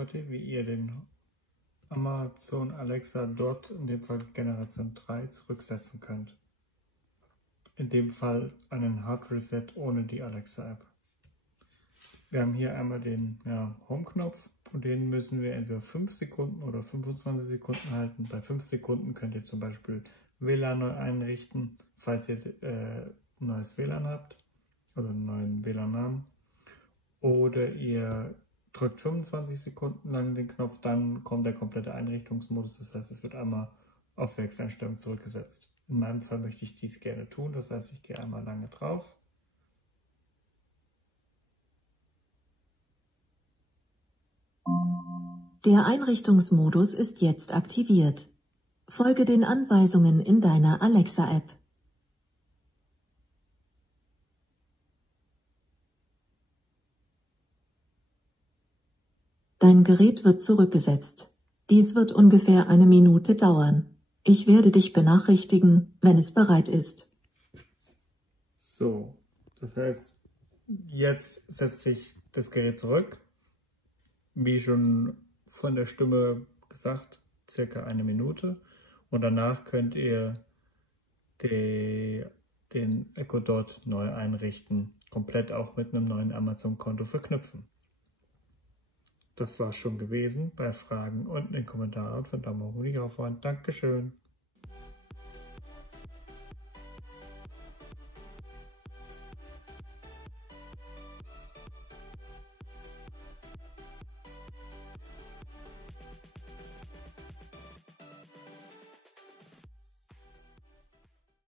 heute, wie ihr den Amazon Alexa Dot, in dem Fall Generation 3, zurücksetzen könnt. In dem Fall einen Hard Reset ohne die Alexa App. Wir haben hier einmal den Home-Knopf und den müssen wir entweder 5 Sekunden oder 25 Sekunden halten. Bei 5 Sekunden könnt ihr zum Beispiel WLAN neu einrichten, falls ihr ein neues WLAN habt, also einen neuen WLAN-Namen. Oder ihr drückt 25 Sekunden lang den Knopf, dann kommt der komplette Einrichtungsmodus. Das heißt, es wird einmal auf Werkseinstellung zurückgesetzt. In meinem Fall möchte ich dies gerne tun, das heißt, ich gehe einmal lange drauf. Der Einrichtungsmodus ist jetzt aktiviert. Folge den Anweisungen in deiner Alexa-App. Dein Gerät wird zurückgesetzt. Dies wird ungefähr 1 Minute dauern. Ich werde dich benachrichtigen, wenn es bereit ist. So, das heißt, jetzt setzt sich das Gerät zurück. Wie schon von der Stimme gesagt, circa 1 Minute. Und danach könnt ihr den Echo Dot neu einrichten. Komplett auch mit einem neuen Amazon-Konto verknüpfen. Das war's schon gewesen. Bei Fragen unten in den Kommentaren von Daumen hoch und Dankeschön.